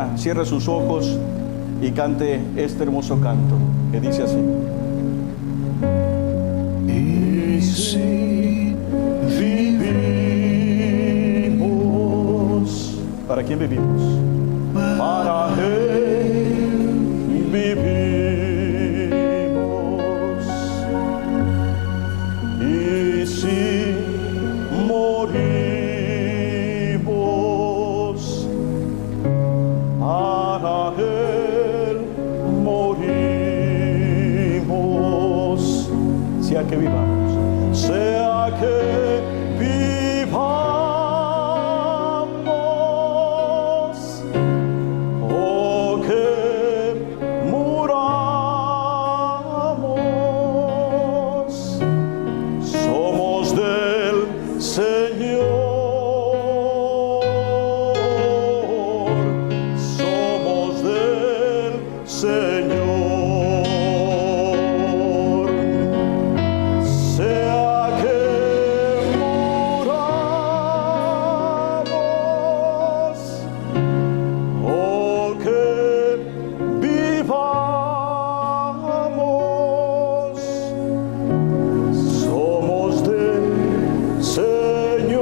iglesia cierre sus ojos y cante este hermoso canto que dice así. Y si vivimos, ¿para quién vivimos? Para Él vivimos. Y si morimos, para Él morimos. Sea que vivamos, sea que vivamos o que muramos, somos del Señor, somos del Señor. Sea que muramos o que vivamos, somos del Señor,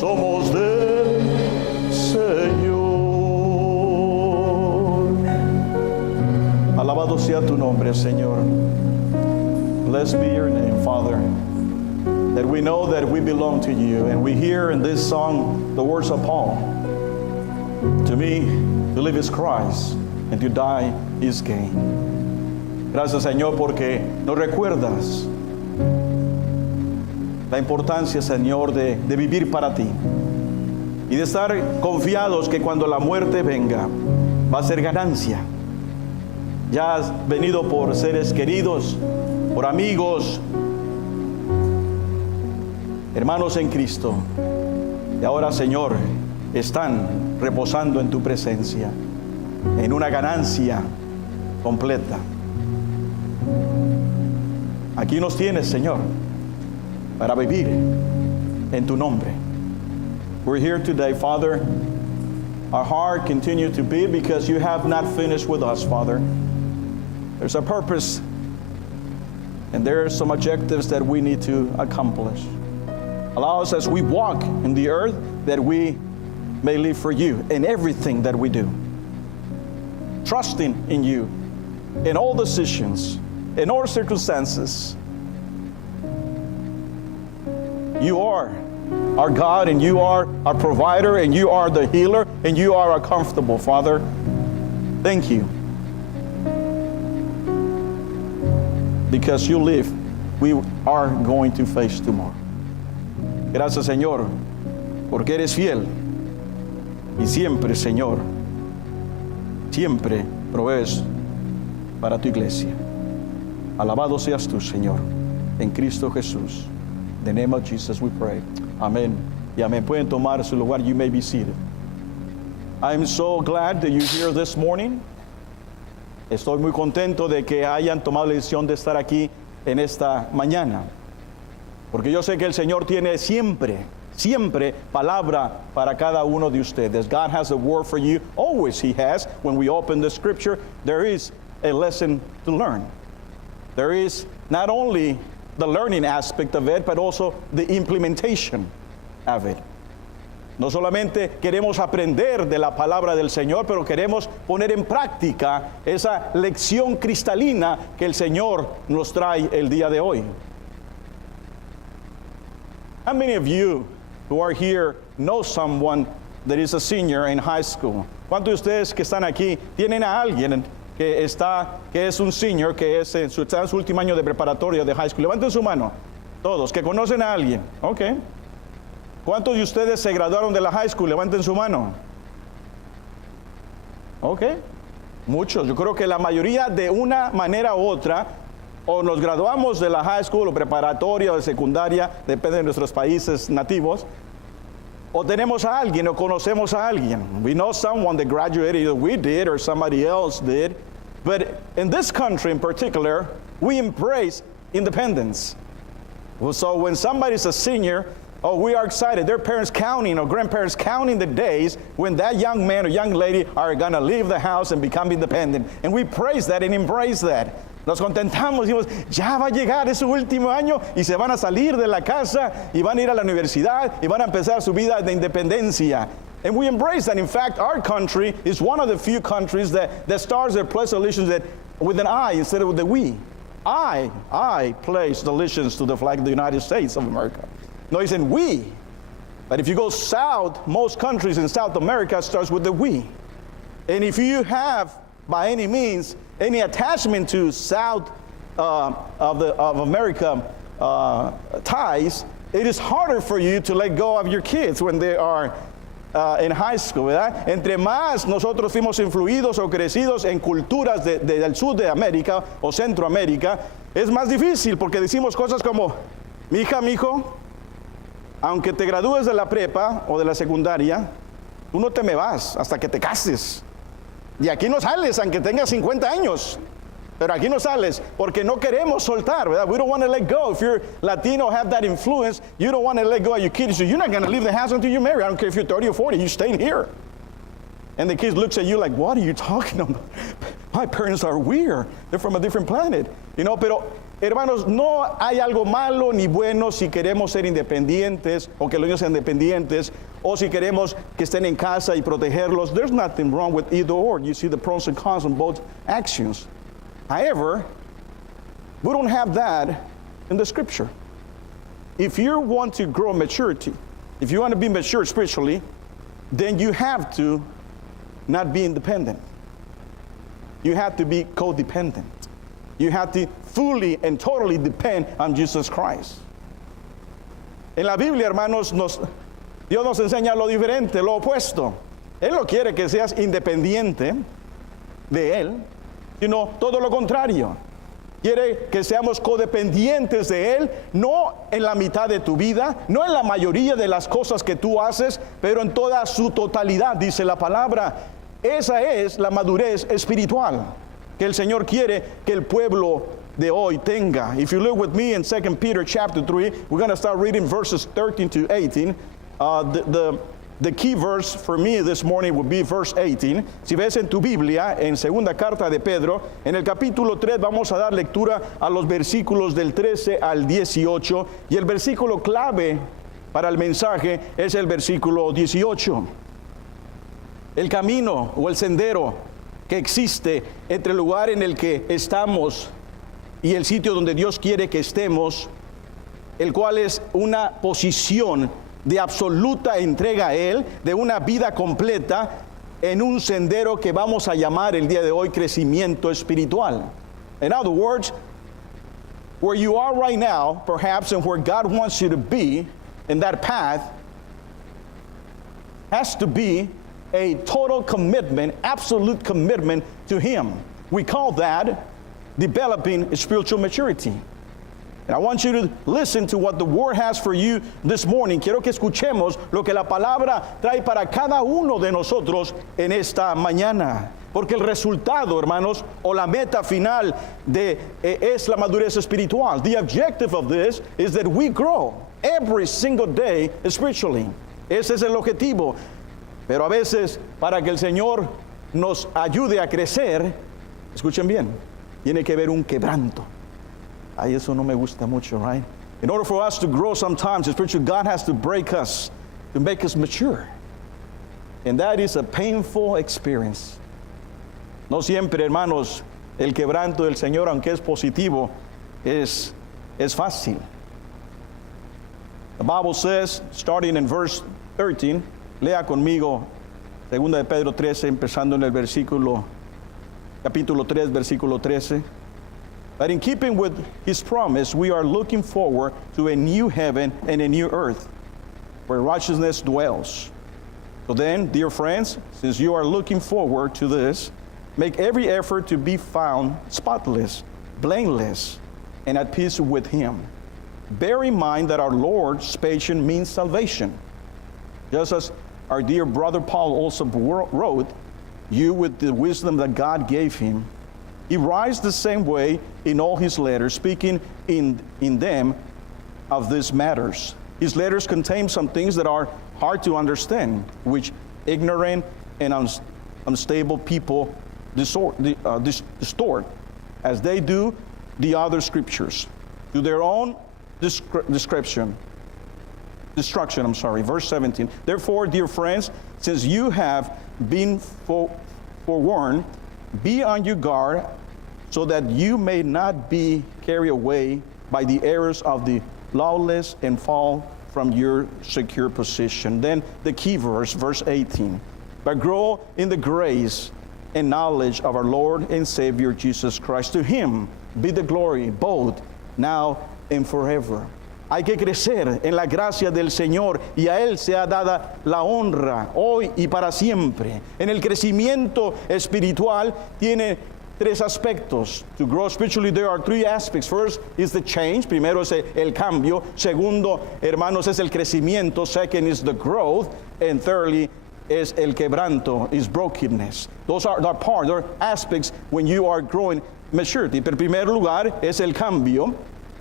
somos del Señor. Alabado sea tu nombre, Señor. Blessed be your name, Father. That we know that we belong to you, and we hear in this song the words of Paul. To me, to live is Christ, and to die is gain. Gracias, Señor, porque nos recuerdas la importancia, Señor, de vivir para ti y de estar confiados que cuando la muerte venga va a ser ganancia. Ya has venido por seres queridos, por amigos, hermanos en Cristo, y ahora, Señor, están reposando en tu presencia, en una ganancia completa. Aquí nos tienes, Señor, para vivir en tu nombre. We're here today, Father. Our heart continues to beat because you have not finished with us, Father. There's a purpose, and there are some objectives that we need to accomplish. Allow us as we walk in the earth that we may live for you in everything that we do. Trusting in you in all decisions, in all circumstances. You are our God, and you are our provider, and you are the healer, and you are our comfortable, Father. Thank you. Because you live, we are going to face tomorrow. Gracias, Señor, porque eres fiel. Y siempre, Señor, siempre provees para tu iglesia. Alabado seas tú, Señor, en Cristo Jesús. In the name of Jesus we pray. Amén. Y amén. Pueden tomar su lugar. You may be seated. I'm so glad that you're here this morning. Estoy muy contento de que hayan tomado la decisión de estar aquí en esta mañana. Porque yo sé que el Señor tiene siempre palabra para cada uno de ustedes. God has a word for you. Always He has. When we open the scripture, there is a lesson to learn. There is not only the learning aspect of it, but also the implementation of it. No solamente queremos aprender de la palabra del Señor, pero queremos poner en práctica esa lección cristalina que el Señor nos trae el día de hoy. How many of you who are here know someone that is a senior in high school? ¿Cuántos de ustedes que están aquí tienen a alguien que es un senior, que está en su último año de preparatoria de high school? Levanten su mano. Todos, que conocen a alguien. Ok. ¿Cuántos de ustedes se graduaron de la high school? Levanten su mano. Ok. Muchos. Yo creo que la mayoría, de una manera u otra, o nos graduamos de la high school o preparatoria o de secundaria, depende de nuestros países nativos, o tenemos a alguien o conocemos a alguien. We know someone that graduated, either we did or somebody else did. But in this country in particular, we embrace independence. So when somebody's a senior, Oh, we are excited. Their parents counting or grandparents counting the days when that young man or young lady are going to leave the house and become independent. And we praise that and embrace that. Nos contentamos, decimos, ya va a llegar ese último año y se van a salir de la casa y van a ir a la universidad y van a empezar su vida de independencia. And we embrace that. In fact, our country is one of the few countries that starts their pledge of allegiance with an I instead of with the we. I pledge allegiance to the flag of the United States of America. No, he said we. But if you go south, most countries in South America starts with the we. And if you have, by any means, any attachment to South of America ties, it is harder for you to let go of your kids when they are in high school, ¿verdad? Entre más nosotros fuimos influidos o crecidos en culturas del sur de América o Centroamérica, es más difícil porque decimos cosas como, mi hija, mi hijo, aunque te gradúes de la prepa o de la secundaria, tú no te me vas hasta que te cases. Y aquí no sales aunque tengas 50 años. Pero aquí no sales porque no queremos soltar, ¿verdad? We don't want to let go. If you're Latino, have that influence, you don't want to let go of your kids. So you're not going to leave the house until you're married. I don't care if you're 30 or 40, you're staying here. And the kids looks at you like, what are you talking about? My parents are weird. They're from a different planet. You know, pero hermanos, no hay algo malo ni bueno si queremos ser independientes o que los niños sean independientes o si queremos que estén en casa y protegerlos. There's nothing wrong with either or. You see the pros and cons on both actions. However, we don't have that in the scripture. If you want to grow maturity, if you want to be mature spiritually, then you have to not be independent. You have to be codependent. You have to fully and totally depend on Jesus Christ. En la Biblia, hermanos, Dios nos enseña lo diferente, lo opuesto. Él no quiere que seas independiente de Él, sino todo lo contrario. Quiere que seamos codependientes de Él, no en la mitad de tu vida, no en la mayoría de las cosas que tú haces, pero en toda su totalidad, dice la palabra. Esa es la madurez espiritual que el Señor quiere que el pueblo de hoy tenga. If you look with me in 2 Peter chapter 3, we're going to start reading verses 13 to 18. The key verse for me this morning would be verse 18. Si ves en tu Biblia, en segunda carta de Pedro, en el capítulo 3 vamos a dar lectura a los versículos del 13 al 18. Y el versículo clave para el mensaje es el versículo 18. El camino o el sendero que existe entre el lugar en el que estamos y el sitio donde Dios quiere que estemos, el cual es una posición de absoluta entrega a Él, de una vida completa en un sendero que vamos a llamar el día de hoy crecimiento espiritual. In other words, where you are right now, perhaps, and where God wants you to be in that path, has to be a total commitment, absolute commitment to Him. We call that developing spiritual maturity. And I want you to listen to what the Word has for you this morning. Quiero que escuchemos lo que la palabra trae para cada uno de nosotros en esta mañana. Porque el resultado, hermanos, o la meta final es la madurez espiritual. The objective of this is that we grow every single day spiritually. Ese es el objetivo. Pero a veces, para que el Señor nos ayude a crecer, escuchen bien, tiene que haber un quebranto. Ay, eso no me gusta mucho, right? In order for us to grow sometimes, spiritually, God has to break us, to make us mature. And that is a painful experience. No siempre, hermanos, el quebranto del Señor, aunque es positivo, es fácil. The Bible says, starting in verse 13, lea conmigo, 2 de Pedro 13, empezando en el capítulo 3, versículo 13. But in keeping with His promise, we are looking forward to a new heaven and a new earth, where righteousness dwells. So then, dear friends, since you are looking forward to this, make every effort to be found spotless, blameless, and at peace with Him. Bear in mind that our Lord's passion means salvation. Just as our dear brother Paul also wrote, you with the wisdom that God gave him, he writes the same way in all his letters, speaking in them of these matters. his letters contain some things that are hard to understand, which ignorant and unstable people distort, as they do the other scriptures, to their own destruction. Verse 17. Therefore, dear friends, since you have been forewarned, be on your guard, so that you may not be carried away by the errors of the lawless and fall from your secure position. Then the key verse, verse 18. But grow in the grace and knowledge of our Lord and Savior Jesus Christ. To him be the glory both now and forever. Hay que crecer en la gracia del Señor y a Él sea dada la honra hoy y para siempre. En el crecimiento espiritual tiene tres aspectos. To grow spiritually, there are three aspects. First is the change. Primero es el cambio. Segundo, hermanos, es el crecimiento. Second is the growth. And thirdly, es el quebranto, is brokenness. Those are aspects when you are growing maturity. Pero en primer lugar es el cambio.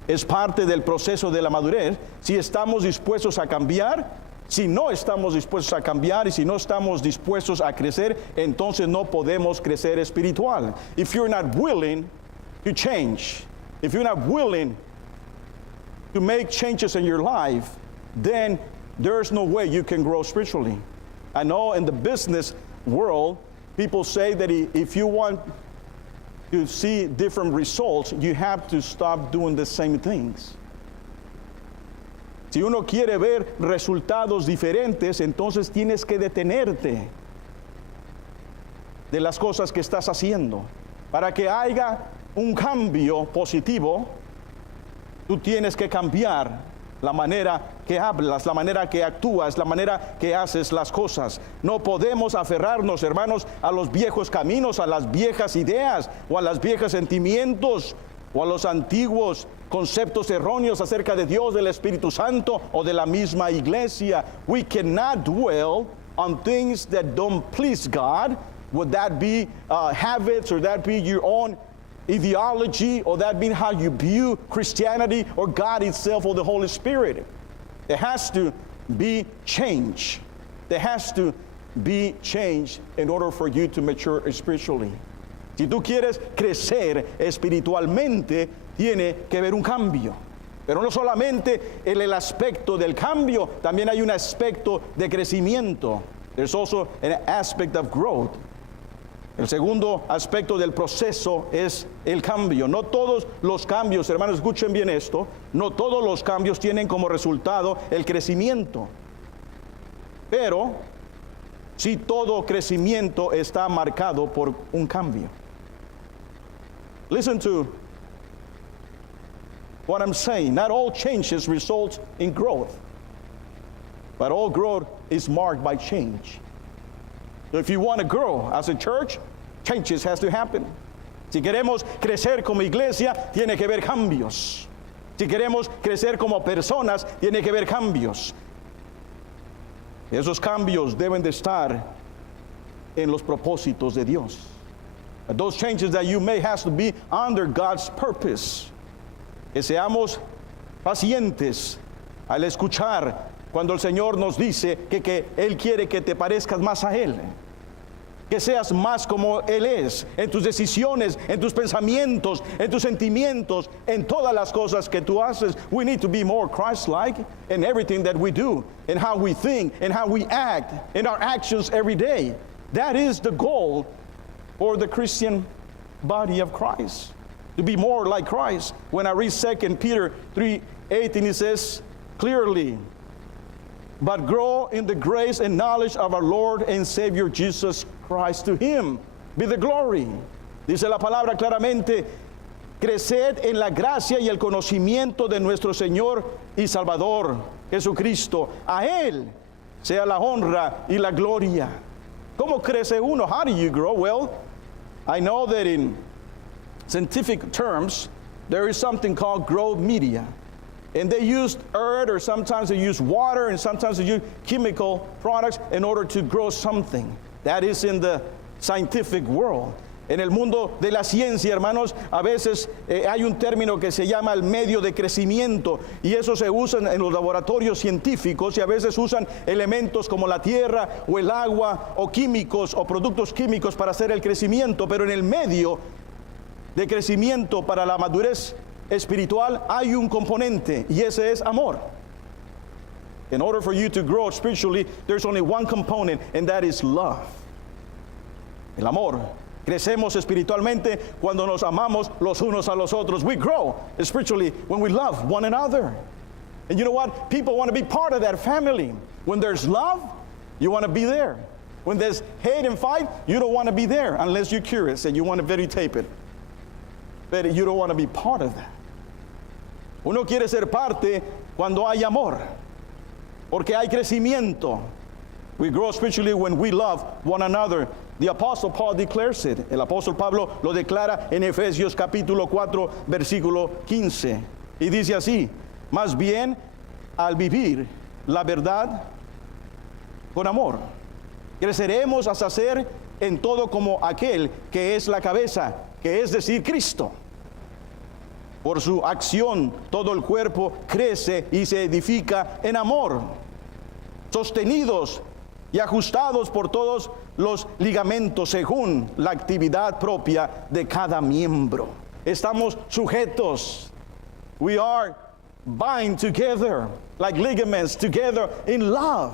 Es parte del proceso de la madurez. Si estamos dispuestos a cambiar, si no estamos dispuestos a cambiar y si no estamos dispuestos a crecer, entonces no podemos crecer espiritual. If you're not willing to change, if you're not willing to make changes in your life, then there's no way you can grow spiritually. I know in the business world, people say that if you want to see different results, you have to stop doing the same things. Si uno quiere ver resultados diferentes, entonces tienes que detenerte de las cosas que estás haciendo. Para que haya un cambio positivo, tú tienes que cambiar la manera que hablas, la manera que actúas, la manera que haces las cosas. No podemos aferrarnos, hermanos, a los viejos caminos, a las viejas ideas o a los viejos sentimientos o a los antiguos conceptos erróneos acerca de Dios, del Espíritu Santo o de la misma iglesia. We cannot dwell on things that don't please God. Would that be habits, or that be your own ideology, or that be how you view Christianity or God itself or the Holy Spirit? There has to be change. There has to be change in order for you to mature spiritually. Si tú quieres crecer espiritualmente, tiene que haber un cambio. Pero no solamente en el aspecto del cambio, también hay un aspecto de crecimiento. There's also an aspect of growth. El segundo aspecto del proceso es el cambio. No todos los cambios, hermanos, escuchen bien esto, no todos los cambios tienen como resultado el crecimiento. Pero sí, todo crecimiento está marcado por un cambio. Listen to what I'm saying. Not all changes result in growth, but all growth is marked by change. So if you want to grow as a church, changes has to happen. Si queremos crecer como iglesia, tiene que haber cambios. Si queremos crecer como personas, tiene que haber cambios. Esos cambios deben de estar en los propósitos de Dios. Those changes that you make has to be under God's purpose. Que seamos pacientes al escuchar cuando el Señor nos dice que Él quiere que te parezcas más a Él. Que seas más como Él es, en tus decisiones, en tus pensamientos, en tus sentimientos, en todas las cosas que tú haces. We need to be more Christ-like in everything that we do, in how we think, in how we act, in our actions every day. That is the goal for the Christian body of Christ, to be more like Christ. When I read 2 Peter 3:18, it says clearly, but grow in the grace and knowledge of our Lord and Savior Jesus Christ. To him be the glory. Dice la palabra claramente, creced en la gracia y el conocimiento de nuestro Señor y Salvador Jesucristo. A Él sea la honra y la gloria. ¿Cómo crece uno? How do you grow? Well, I know that in scientific terms, there is something called growth media. And they use earth, or sometimes they use water, and sometimes they use chemical products in order to grow something. That is in the scientific world. En el mundo de la ciencia, hermanos, a veces hay un término que se llama el medio de crecimiento, y eso se usa en los laboratorios científicos, y a veces usan elementos como la tierra o el agua o químicos o productos químicos para hacer el crecimiento, pero en el medio de crecimiento para la madurez espiritual hay un componente, y ese es amor. In order for you to grow spiritually, there's only one component, and that is love. El amor. Crecemos espiritualmente cuando nos amamos los unos a los otros. We grow spiritually when we love one another. And you know what? People want to be part of that family. When there's love, you want to be there. When there's hate and fight, you don't want to be there unless you're curious and you want to videotape it. But you don't want to be part of that. Uno quiere ser parte cuando hay amor, porque hay crecimiento. We grow spiritually when we love one another. The Apostle Paul declares it. El apóstol Pablo lo declara en Efesios capítulo 4, versículo 15. Y dice así: más bien, al vivir la verdad con amor, creceremos hasta ser en todo como aquel que es la cabeza, que es decir, Cristo. Por su acción, todo el cuerpo crece y se edifica en amor, sostenidos y ajustados por todos los ligamentos según la actividad propia de cada miembro. Estamos sujetos. We are bind together like ligaments together in love.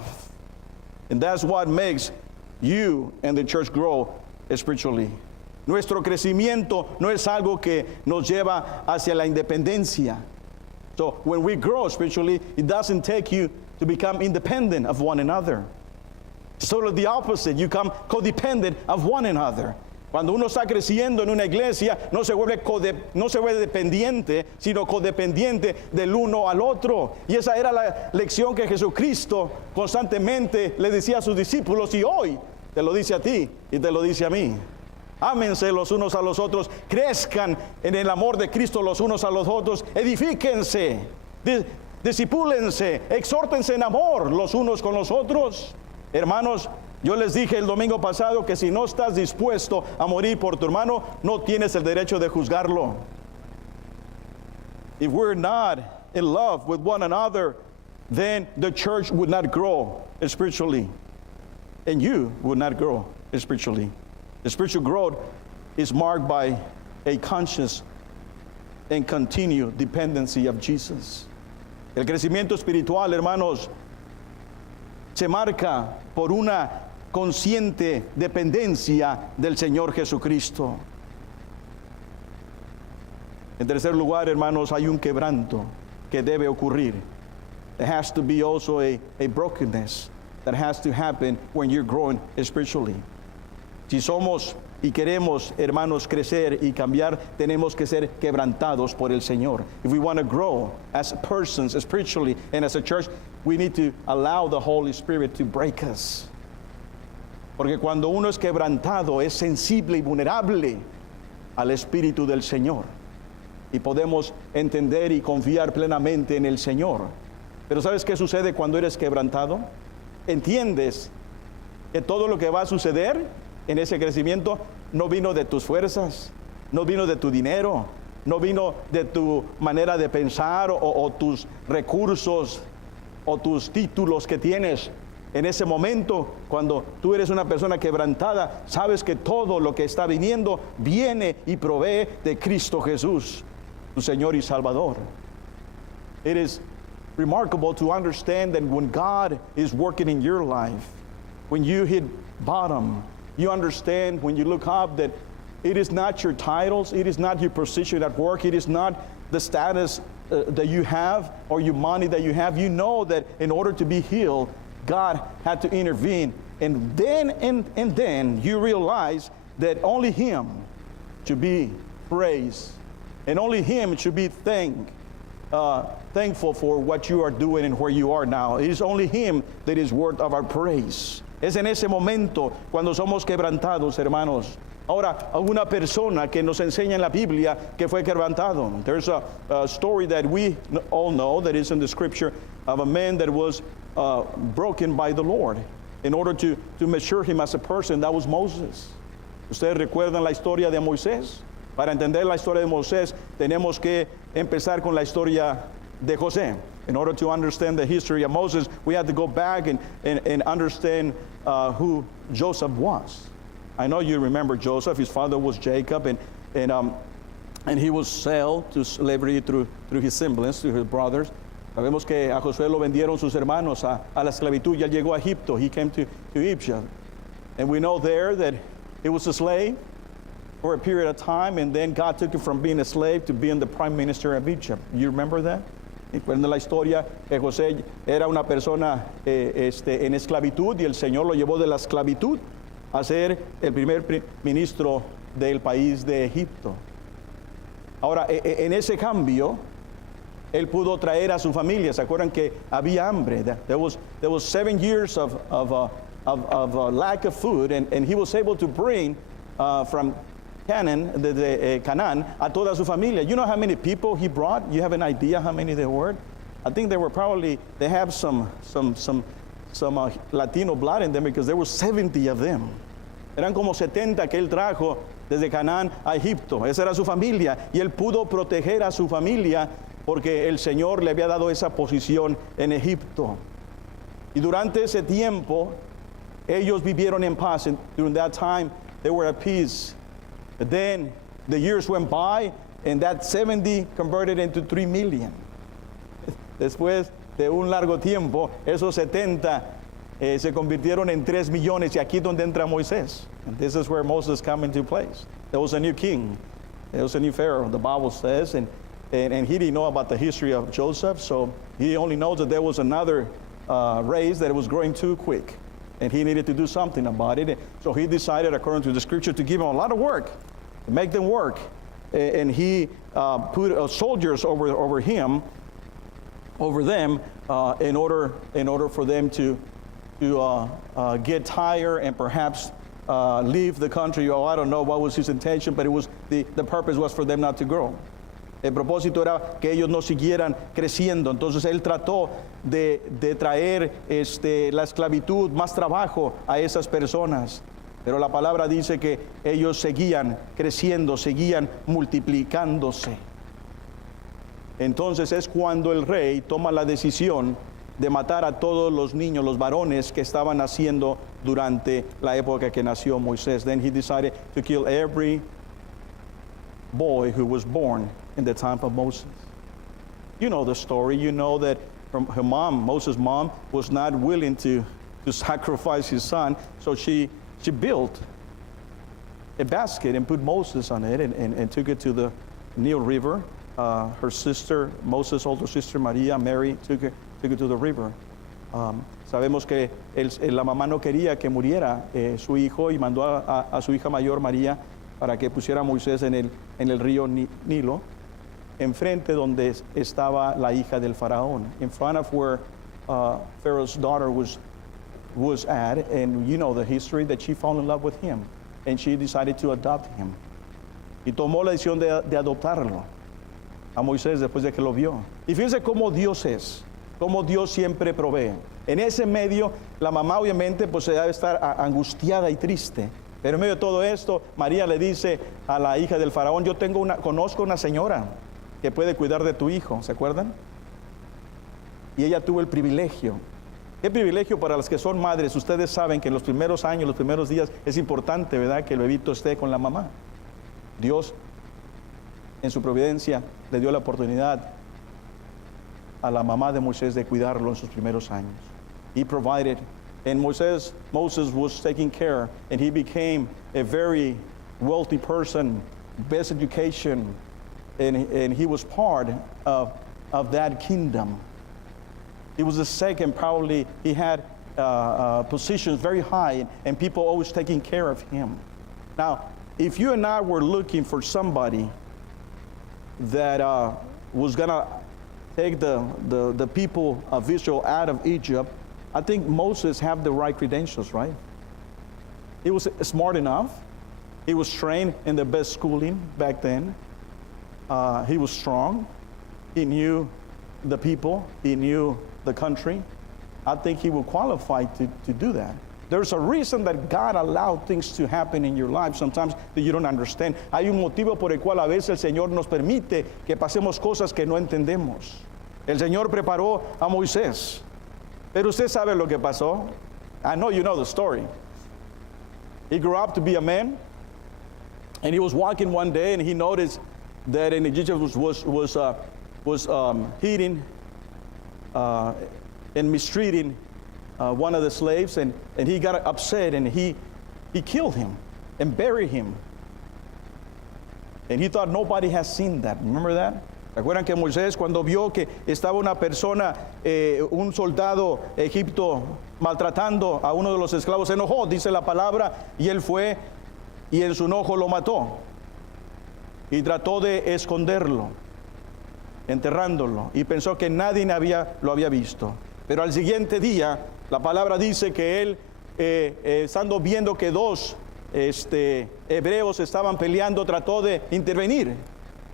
And that's what makes you and the church grow spiritually. Nuestro crecimiento no es algo que nos lleva hacia la independencia. So when we grow spiritually, it doesn't take you to become independent of one another. Sort of the opposite, you become codependent of one another. Cuando uno está creciendo en una iglesia, no se vuelve dependiente, sino codependiente del uno al otro. Y esa era la lección que Jesucristo constantemente le decía a sus discípulos, y hoy te lo dice a ti y te lo dice a mí. Ámense los unos a los otros, crezcan en el amor de Cristo los unos a los otros, edifíquense, discipúlense, exhórtense en amor los unos con los otros. Hermanos, yo les dije el domingo pasado que si no estás dispuesto a morir por tu hermano, no tienes el derecho de juzgarlo. If we're not in love with one another, then the church would not grow spiritually, and you would not grow spiritually. The spiritual growth is marked by a conscious and continued dependency of Jesus. El crecimiento espiritual, hermanos, se marca por una consciente dependencia del Señor Jesucristo. En tercer lugar, hermanos, hay un quebranto que debe ocurrir. There has to be also a brokenness that has to happen when you're growing spiritually. Si somos y queremos, hermanos, crecer y cambiar, tenemos que ser quebrantados por el Señor. If we want to grow as persons spiritually and as a church, we need to allow the Holy Spirit to break us. Porque cuando uno es quebrantado, es sensible y vulnerable al Espíritu del Señor. Y podemos entender y confiar plenamente en el Señor. Pero ¿sabes qué sucede cuando eres quebrantado? Entiendes que todo lo que va a suceder en ese crecimiento no vino de tus fuerzas, no vino de tu dinero, no vino de tu manera de pensar o tus recursos o tus títulos que tienes. En ese momento, cuando tú eres una persona quebrantada, sabes que todo lo que está viniendo viene y provee de Cristo Jesús, tu Señor y Salvador. It is remarkable to understand that when God is working in your life, when you hit bottom, you understand when you look up that it is not your titles, it is not your position at work, it is not the status that you have or your money that you have. You know that in order to be healed, God had to intervene. And then you realize that only Him should be praised. And only Him should be thankful for what you are doing and where you are now. It is only Him that is worth of our praise. Es en ese momento cuando somos quebrantados, hermanos. Ahora, alguna persona que nos enseña en la Biblia que fue quebrantado. There's a story that we all know that is in the scripture of a man that was broken by the Lord in order to mature him as a person. That was Moses. ¿Ustedes recuerdan la historia de Moisés? Para entender la historia de Moisés, tenemos que empezar con la historia de José. In order to understand the history of Moses, we have to go back and understand who Joseph was. I know you remember Joseph. His father was Jacob, and he was sold to slavery through his siblings, through his brothers. Sabemos que a Josué lo vendieron sus hermanos a la esclavitud. Ya llegó a Egipto. He came to Egypt. And we know there that he was a slave for a period of time, and then God took him from being a slave to being the prime minister of Egypt. You remember that? Recuerden la historia que José era una persona en esclavitud y el Señor lo llevó de la esclavitud a ser el primer ministro del país de Egipto. Ahora, en ese cambio, él pudo traer a su familia. ¿Se acuerdan que había hambre? There was 7 years of lack of food, and he was able to bring from Canaan, Canaan, a toda su familia. You know how many people he brought? You have an idea how many there were? I think they were probably, they have some Latino blood in them because there were 70 of them. Eran como 70 que él trajo desde Canaán a Egipto. Esa era su familia. Y él pudo proteger a su familia porque el Señor le había dado esa posición en Egipto. Y durante ese tiempo, ellos vivieron en paz. And during that time, they were at peace. But then the years went by, and that 70 converted into 3 million. Después de un largo tiempo, esos 70 se convirtieron en 3 millones, y aquí es donde entra Moisés. And this is where Moses come into place. There was a new king. There was a new Pharaoh, the Bible says, and he didn't know about the history of Joseph, so he only knows that there was another race that was growing too quick. And he needed to do something about it. So he decided, according to the scripture, to give them a lot of work, to make them work. And he put soldiers over them, in order for them to get tired and perhaps leave the country. Oh, I don't know what was his intention, but it was the purpose was for them not to grow. El propósito era que ellos no siguieran creciendo. Entonces él trató de traer la esclavitud, más trabajo a esas personas. Pero la palabra dice que ellos seguían creciendo, seguían multiplicándose. Entonces es cuando el rey toma la decisión de matar a todos los niños, los varones que estaban naciendo durante la época que nació Moisés. Then he decided to kill every boy who was born in the time of Moses. You know the story. You know that from her mom, Moses' mom, was not willing to sacrifice his son, so she built a basket and put Moses on it and took it to the Nile River. Her sister, Moses' older sister, Maria, Mary, took it to the river. Sabemos que la mamá no quería que muriera su hijo y mandó a su hija mayor, María, para que pusiera a Moisés en el río Nilo, enfrente donde estaba la hija del faraón, in front of where Pharaoh's daughter was at. And you know the history, that she fell in love with him and she decided to adopt him. Y tomó la decisión de adoptarlo a Moisés después de que lo vio. Y fíjense cómo Dios es, cómo Dios siempre provee. En ese medio, la mamá obviamente pues debe estar angustiada y triste. Pero en medio de todo esto, María le dice a la hija del faraón: yo conozco una señora que puede cuidar de tu hijo. ¿Se acuerdan? Y ella tuvo el privilegio. ¿Qué privilegio para las que son madres? Ustedes saben que en los primeros años, los primeros días, es importante, ¿verdad?, que el bebito esté con la mamá. Dios, en su providencia, le dio la oportunidad a la mamá de Moisés de cuidarlo en sus primeros años. He provided, and Moses was taking care, and he became a very wealthy person, best education, and he was part of that kingdom. He was the second, probably. He had positions very high, and people always taking care of him. Now, if you and I were looking for somebody that was gonna take the people of Israel out of Egypt, I think Moses had the right credentials, right? He was smart enough. He was trained in the best schooling back then. He was strong. He knew the people. He knew the country. I think he would qualify to do that. There's a reason that God allowed things to happen in your life sometimes that you don't understand. Hay un motivo por el cual a veces el Señor nos permite que pasemos cosas que no entendemos. El Señor preparó a Moisés, pero usted sabe lo que pasó. I know you know the story. He grew up to be a man, and he was walking one day, and he noticed that an Egyptian was hitting and mistreating one of the slaves, and he got upset, and he killed him and buried him. And he thought nobody has seen that. Remember that? ¿Recuerdan que Moisés, cuando vio que estaba una persona, un soldado egipto maltratando a uno de los esclavos, se enojó, dice la palabra, y él fue y en su enojo lo mató y trató de esconderlo, enterrándolo, y pensó que nadie lo había visto? Pero al siguiente día, la palabra dice que él, estando viendo que dos hebreos estaban peleando, trató de intervenir.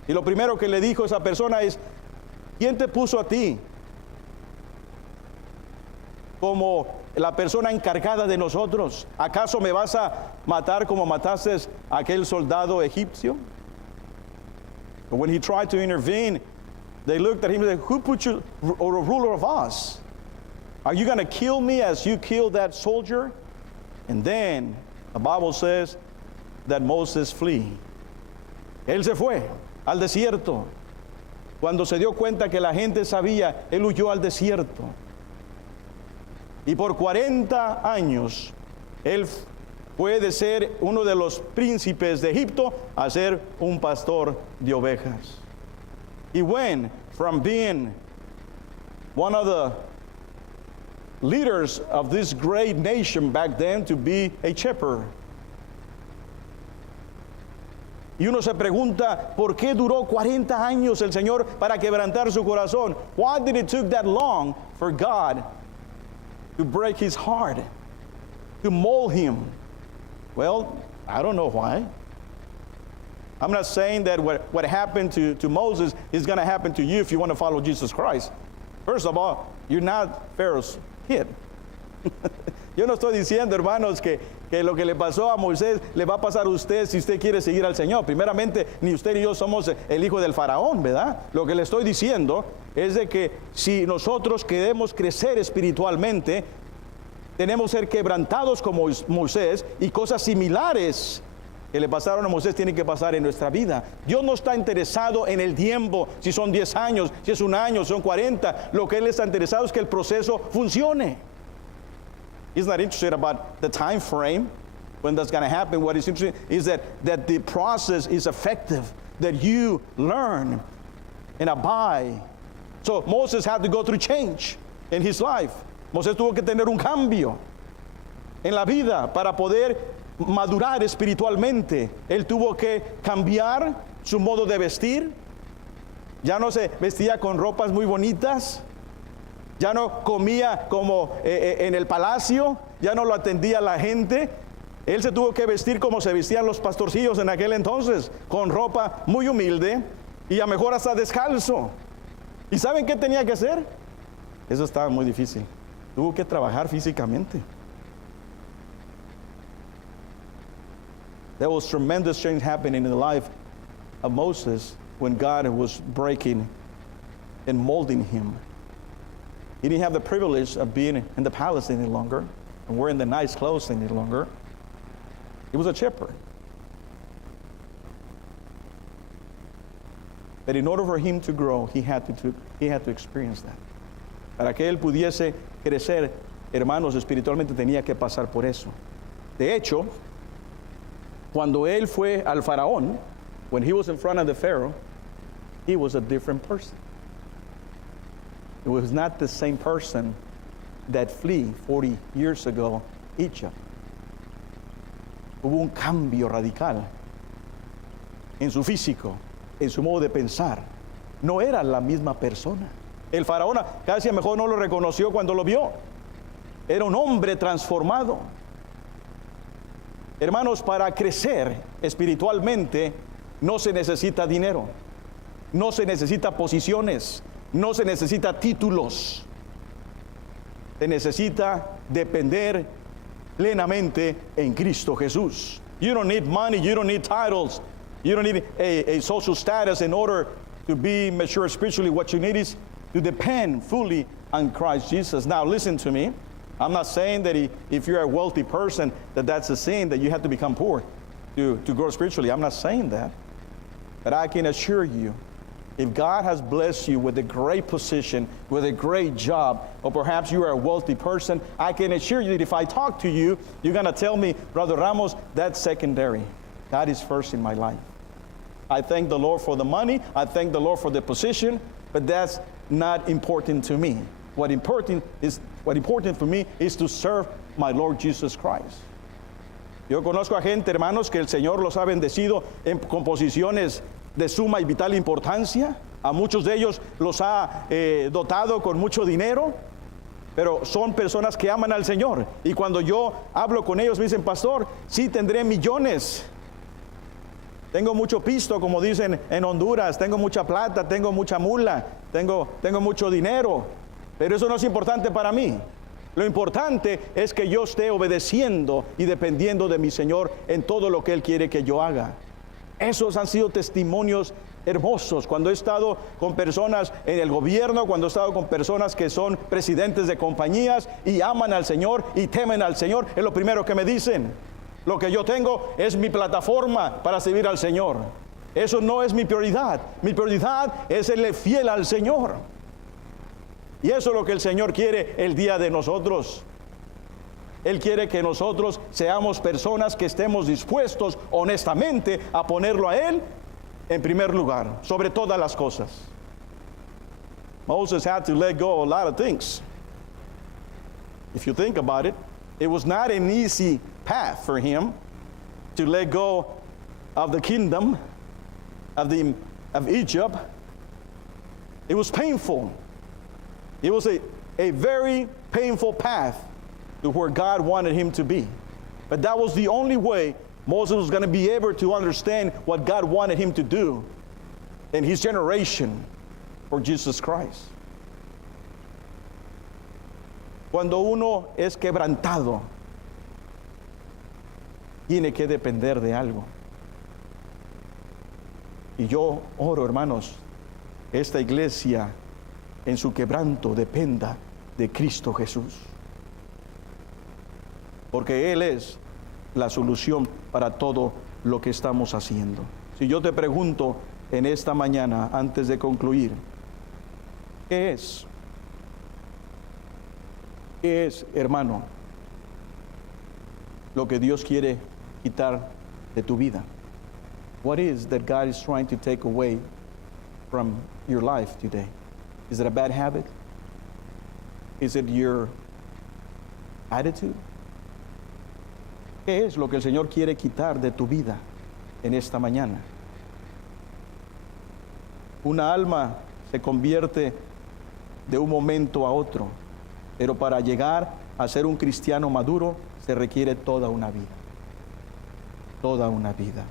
Y lo primero que le dijo esa persona es: ¿quién te puso a ti como la persona encargada de nosotros? ¿Acaso me vas a matar como mataste a aquel soldado egipcio? But when he tried to intervene, they looked at him and said, who put you a ruler of us? Are you going to kill me as you killed that soldier? And then the Bible says that Moses flee. Él se fue al desierto. Cuando se dio cuenta que la gente sabía, él huyó al desierto. Y por 40 años, él fue de ser uno de los príncipes de Egipto a ser un pastor de ovejas. He went from being one of the leaders of this great nation back then to be a shepherd. Y uno se pregunta, ¿por qué duró 40 años el Señor para quebrantar su corazón? Why did it take that long for God to break his heart, to mold him? Well, I don't know why. I'm not saying that what happened to Moses is going to happen to you if you want to follow Jesus Christ. First of all, you're not Pharaoh's kid. Yo no estoy diciendo, hermanos, que lo que le pasó a Moisés le va a pasar a usted si usted quiere seguir al Señor. Primeramente, ni usted ni yo somos el hijo del faraón, ¿verdad? Lo que le estoy diciendo es de que si nosotros queremos crecer espiritualmente, tenemos que ser quebrantados como Moisés, y cosas similares que le pasaron a Moisés tienen que pasar en nuestra vida. Dios no está interesado en el tiempo, si son 10 años, si es un año, si son 40. Lo que Él está interesado es que el proceso funcione. He's not interested about the time frame when that's going to happen. What is interesting is that the process is effective, that you learn and abide. So Moses had to go through change in his life. Moisés tuvo que tener un cambio en la vida para poder madurar espiritualmente. Él tuvo que cambiar su modo de vestir. Ya no se vestía con ropas muy bonitas. Ya no comía como en el palacio, ya no lo atendía la gente. Él se tuvo que vestir como se vestían los pastorcillos en aquel entonces, con ropa muy humilde y a mejor hasta descalzo. ¿Y saben qué tenía que hacer? Eso estaba muy difícil. Tuvo que trabajar físicamente. There was tremendous change happening in the life of Moses when God was breaking and molding him. He didn't have the privilege of being in the palace any longer and wearing the nice clothes any longer. He was a shepherd. But in order for him to grow, he had to experience that. Para que él pudiese crecer, hermanos, espiritualmente tenía que pasar por eso. De hecho, cuando él fue al faraón, when he was in front of the Pharaoh, he was a different person. It was not the same person that fled 40 years ago Egypt. Hubo un cambio radical en su físico, en su modo de pensar. No era la misma persona. El faraón casi a mejor no lo reconoció cuando lo vio. Era un hombre transformado. Hermanos, para crecer espiritualmente no se necesita dinero, no se necesita posiciones, no se necesita títulos. Se necesita depender plenamente en Cristo Jesús. You don't need money, you don't need titles, you don't need a social status in order to be mature spiritually. What you need is to depend fully on Christ Jesus. Now listen to me. I'm not saying that if you're a wealthy person that's a sin, that you have to become poor to grow spiritually. I'm not saying that. But I can assure you, if God has blessed you with a great position, with a great job, or perhaps you are a wealthy person, I can assure you that if I talk to you, you're going to tell me, Brother Ramos, that's secondary. God is first in my life. I thank the Lord for the money. I thank the Lord for the position, but that's not important to me. What important for me is to serve my Lord Jesus Christ. Yo conozco a gente, hermanos, que el Señor los ha bendecido con posiciones de suma y vital importancia. A muchos de ellos los ha dotado con mucho dinero, pero son personas que aman al Señor. Y cuando yo hablo con ellos me dicen, pastor, sí tendré millones. Tengo mucho pisto, como dicen en Honduras. Tengo mucha plata, tengo mucha mula, tengo mucho dinero. Pero eso no es importante para mí. Lo importante es que yo esté obedeciendo y dependiendo de mi Señor en todo lo que Él quiere que yo haga. Esos han sido testimonios hermosos. Cuando he estado con personas en el gobierno, cuando he estado con personas que son presidentes de compañías y aman al Señor y temen al Señor, es lo primero que me dicen. Lo que yo tengo es mi plataforma para servir al Señor. Eso no es mi prioridad. Mi prioridad es serle fiel al Señor. Y eso es lo que el Señor quiere el día de nosotros. Él quiere que nosotros seamos personas que estemos dispuestos honestamente a ponerlo a Él en primer lugar, sobre todas las cosas. Moses had to let go of a lot of things. If you think about it, it was not an easy path for him to let go of the kingdom of Egypt. It was painful. It was a very painful path to where God wanted him to be. But that was the only way Moses was going to be able to understand what God wanted him to do in his generation for Jesus Christ. Cuando uno es quebrantado, tiene que depender de algo. Y yo oro, hermanos, esta iglesia en su quebranto dependa de Cristo Jesús. Porque Él es la solución para todo lo que estamos haciendo. Si yo te pregunto en esta mañana, antes de concluir, ¿qué es? ¿Qué es, hermano, lo que Dios quiere quitar de tu vida? What is that God is trying to take away from your life today? Is it a bad habit? Is it your attitude? ¿Qué es lo que el Señor quiere quitar de tu vida en esta mañana? Una alma se convierte de un momento a otro, pero para llegar a ser un cristiano maduro se requiere toda una vida. Toda una vida.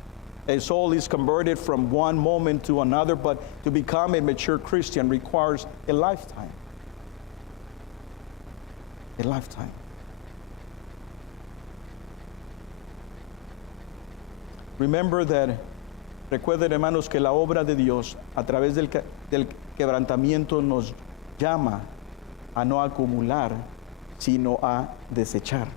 A soul is converted from one moment to another, but to become a mature Christian requires a lifetime. A lifetime. Remember that, recuerden, hermanos, que la obra de Dios a través del quebrantamiento nos llama a no acumular, sino a desechar.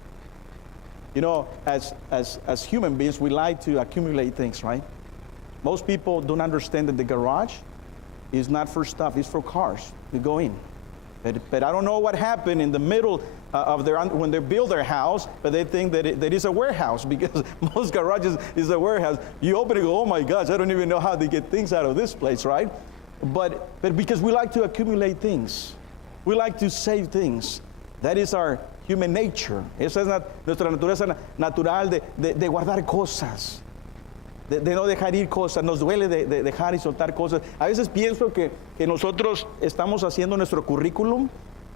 You know, as human beings, we like to accumulate things, right? Most people don't understand that the garage is not for stuff, it's for cars to go in. But I don't know what happened in the middle of when they build their house, but they think that it is a warehouse, because most garages is a warehouse. You open it and go, oh my gosh, I don't even know how they get things out of this place, right? But because we like to accumulate things. We like to save things. That is our human nature. Esa es nuestra naturaleza natural de guardar cosas, de no dejar ir cosas. Nos duele de dejar y soltar cosas. A veces pienso que nosotros estamos haciendo nuestro currículum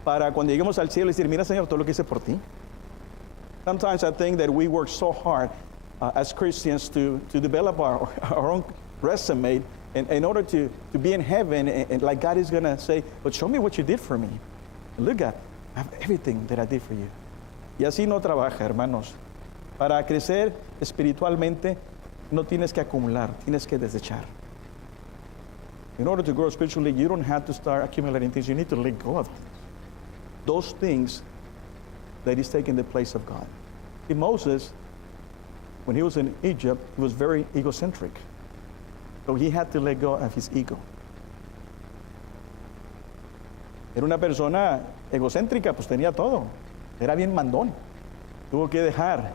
para cuando lleguemos al cielo y decir, mira, Señor, todo lo que hice por ti. Sometimes I think that we work so hard as Christians to develop our own resume in order to be in heaven, and like God is going to say, but show me what you did for me. And look at everything that I did for you. Y así no trabaja, hermanos. Para crecer espiritualmente no tienes que acumular, tienes que desechar. In order to grow spiritually, you don't have to start accumulating things. You need to let go of those things that is taking the place of God. See, Moses, when he was in Egypt, he was very egocentric. So he had to let go of his ego. Era una persona egocéntrica, pues tenía todo. Era bien mandón. Tuvo que dejar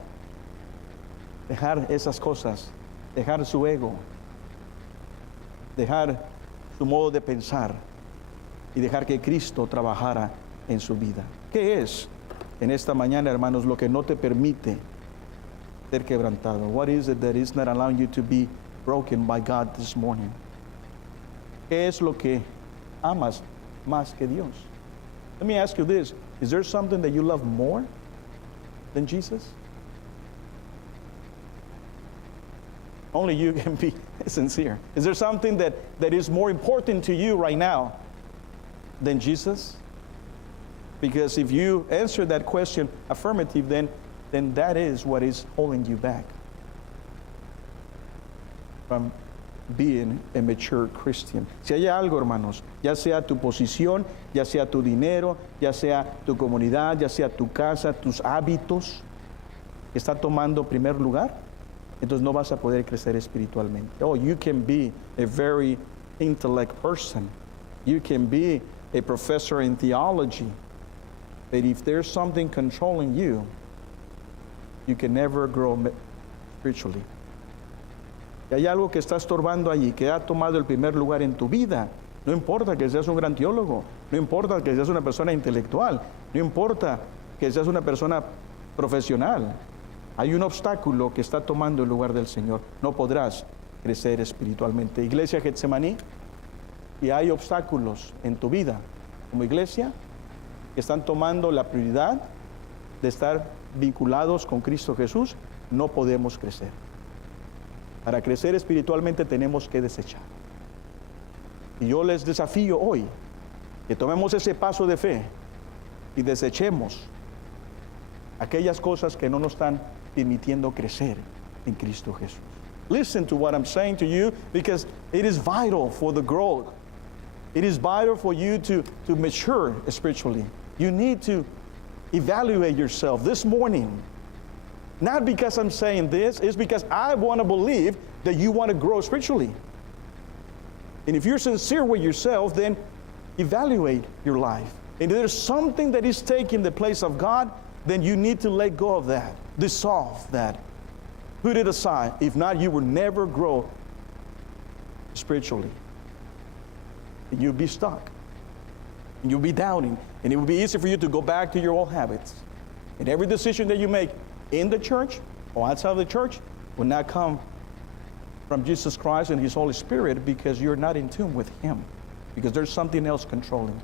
esas cosas, dejar su ego, dejar su modo de pensar y dejar que Cristo trabajara en su vida. ¿Qué es en esta mañana, hermanos, lo que no te permite ser quebrantado? What is it that is not allowing you to be broken by God this morning? ¿Qué es lo que amas más que Dios? Let me ask you this. Is there something that you love more than Jesus? Only you can be sincere. Is there something that is more important to you right now than Jesus? Because if you answer that question affirmative, then that is what is holding you back from being a mature Christian. Si hay algo, hermanos, ya sea tu posición, ya sea tu dinero, ya sea tu comunidad, ya sea tu casa, tus hábitos, que está tomando primer lugar, entonces no vas a poder crecer espiritualmente. Oh, you can be a very intellect person. You can be a professor in theology. But if there's something controlling you, you can never grow spiritually. Y hay algo que está estorbando allí, que ha tomado el primer lugar en tu vida. No importa que seas un gran teólogo, no importa que seas una persona intelectual, no importa que seas una persona profesional. Hay un obstáculo que está tomando el lugar del Señor. No podrás crecer espiritualmente. Iglesia Getsemaní, y hay obstáculos en tu vida como iglesia que están tomando la prioridad de estar vinculados con Cristo Jesús, no podemos crecer. Para crecer espiritualmente tenemos que desechar. Y yo les desafío hoy que tomemos ese paso de fe y desechemos aquellas cosas que no nos están permitiendo crecer en Cristo Jesús. Listen to what I'm saying to you, because it is vital for the growth. It is vital for you to mature spiritually. You need to evaluate yourself this morning. Not because I'm saying this, it's because I want to believe that you want to grow spiritually. And if you're sincere with yourself, then evaluate your life. And if there's something that is taking the place of God, then you need to let go of that, dissolve that, put it aside. If not, you will never grow spiritually. And you'll be stuck. And you'll be doubting. And it will be easy for you to go back to your old habits. And every decision that you make in the church or outside of the church will not come from Jesus Christ and His Holy Spirit, because you're not in tune with Him, because there's something else controlling you.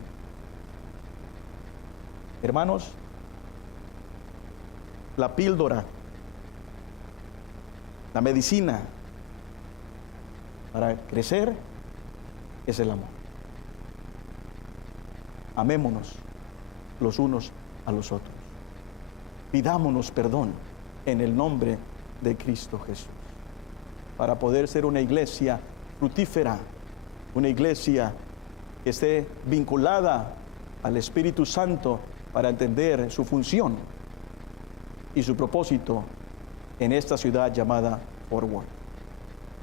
Hermanos, la píldora, la medicina para crecer es el amor. Amémonos los unos a los otros. Pidámonos perdón en el nombre de Cristo Jesús, para poder ser una iglesia fructífera, una iglesia que esté vinculada al Espíritu Santo para entender su función y su propósito en esta ciudad llamada Fort Worth.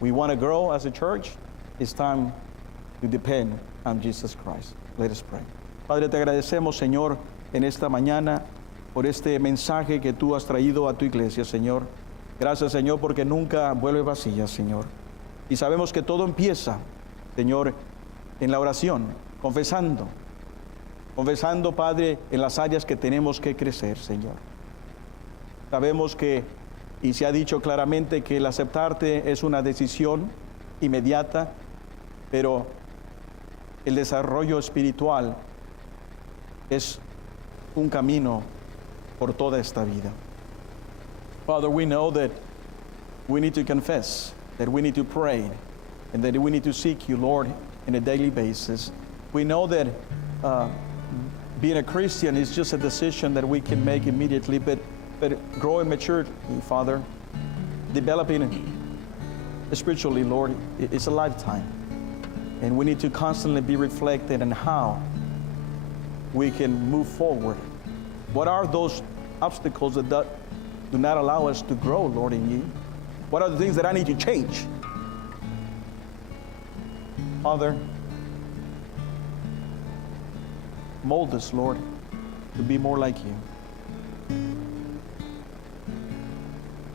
We want to grow as a church. It's time to depend on Jesus Christ. Let us pray. Padre, te agradecemos, Señor, en esta mañana por este mensaje que tú has traído a tu iglesia, Señor. Gracias, Señor, porque nunca vuelve vacía, Señor. Y sabemos que todo empieza, Señor, en la oración, confesando, Padre, en las áreas que tenemos que crecer, Señor. Sabemos que, y se ha dicho claramente, que el aceptarte es una decisión inmediata, pero el desarrollo espiritual es un camino por toda esta vida. Father, we know that we need to confess, that we need to pray, and that we need to seek you, Lord, on a daily basis. We know that being a Christian is just a decision that we can make immediately, but growing maturely, Father, developing spiritually, Lord, it's a lifetime. And we need to constantly be reflected on how we can move forward. What are those obstacles that do not allow us to grow, Lord, in you? What are the things that I need to change? Father, mold us, Lord, to be more like you.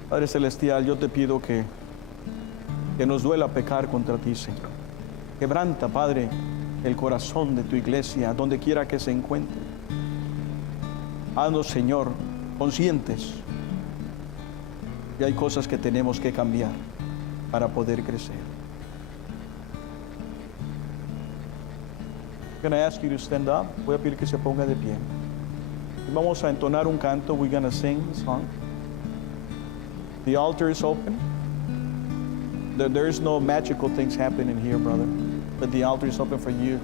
Padre Celestial, yo te pido que nos duela pecar contra ti, Señor. Quebranta, Padre, el corazón de tu iglesia, donde quiera que se encuentre. Haznos, Señor, conscientes que hay cosas que tenemos que cambiar para poder crecer. I'm going to ask you to stand up. Voy a pedir que se ponga de pie. Y vamos a entonar un canto. We're going to sing a song. The altar is open. There is no magical things happening here, brother. But the altar is open for you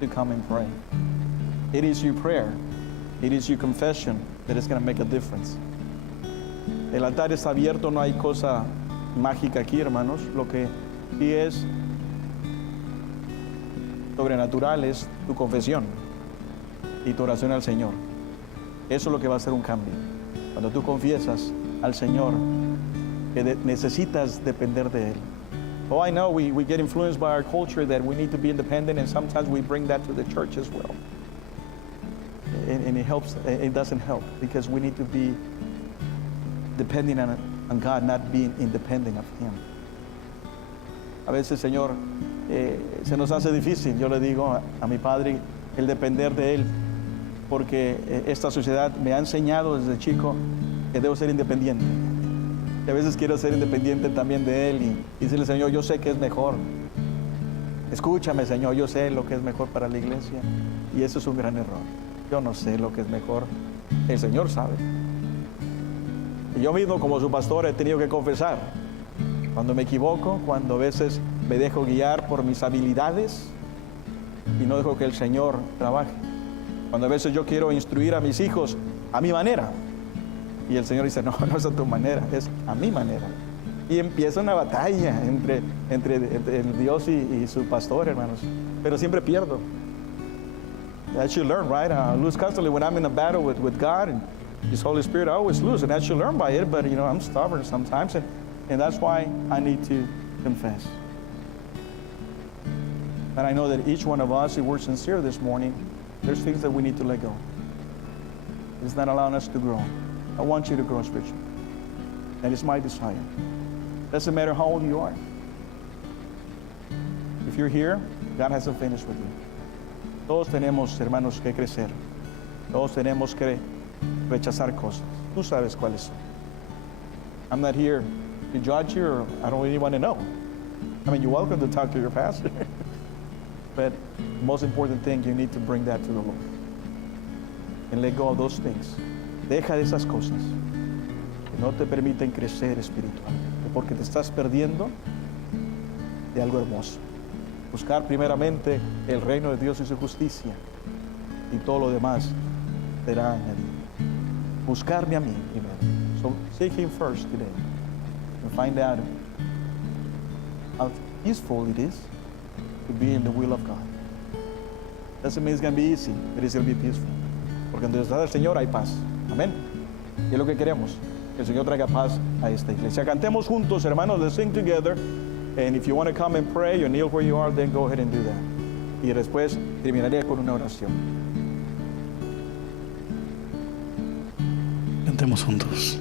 to come and pray. It is your prayer. It is your confession that is going to make a difference. El altar está abierto, no hay cosa mágica aquí, hermanos. Lo que sí es sobrenatural es tu confesión y tu oración al Señor. Eso es lo que va a hacer un cambio. Cuando tú confiesas al Señor que necesitas depender de Él. Oh, I know we get influenced by our culture that we need to be independent, and sometimes we bring that to the church as well. And it doesn't help, because we need to be depending on God, not being independent of Him. A veces, Señor, se nos hace difícil, yo le digo a mi padre, el depender de Él, porque esta sociedad me ha enseñado desde chico que debo ser independiente. Y a veces quiero ser independiente también de Él y decirle, Señor, yo sé que es mejor. Escúchame, Señor, yo sé lo que es mejor para la iglesia. Y eso es un gran error. Yo no sé lo que es mejor. El Señor sabe. Y yo mismo, como su pastor, he tenido que confesar. Cuando me equivoco, cuando a veces me dejo guiar por mis habilidades y no dejo que el Señor trabaje. Cuando a veces yo quiero instruir a mis hijos a mi manera. Y el Señor dice, no, no es a tu manera, es a mi manera. Y empieza una batalla entre Dios y su pastor, hermanos. Pero siempre pierdo. That you learn, right? I lose constantly when I'm in a battle with God and His Holy Spirit. I always lose, and that you learn by it. But, I'm stubborn sometimes, and that's why I need to confess. And I know that each one of us, if we're sincere this morning, there's things that we need to let go. It's not allowing us to grow. I want you to grow spiritually. That is my desire. Doesn't matter how old you are. If you're here, God hasn't finished with you. Todos tenemos, hermanos, que crecer. Todos tenemos que rechazar cosas. Tú sabes cuáles son. I'm not here to judge you, or I don't really want to know. I mean, you're welcome to talk to your pastor. But the most important thing, you need to bring that to the Lord. And let go of those things. Deja de esas cosas que no te permiten crecer espiritualmente, porque te estás perdiendo de algo hermoso. Buscar primeramente el reino de Dios y su justicia, y todo lo demás será añadido. Buscarme a mí primero. So seek Him first today and find out how peaceful it is to be in the will of God. Doesn't mean it's going to be easy, but it's going to be peaceful. Porque donde está el Señor hay paz. Amén. Y es lo que queremos, que el Señor traiga paz a esta iglesia. Cantemos juntos, hermanos. Let's sing together. And if you want to come and pray or kneel where you are, then go ahead and do that. Y después terminaré con una oración. Cantemos juntos.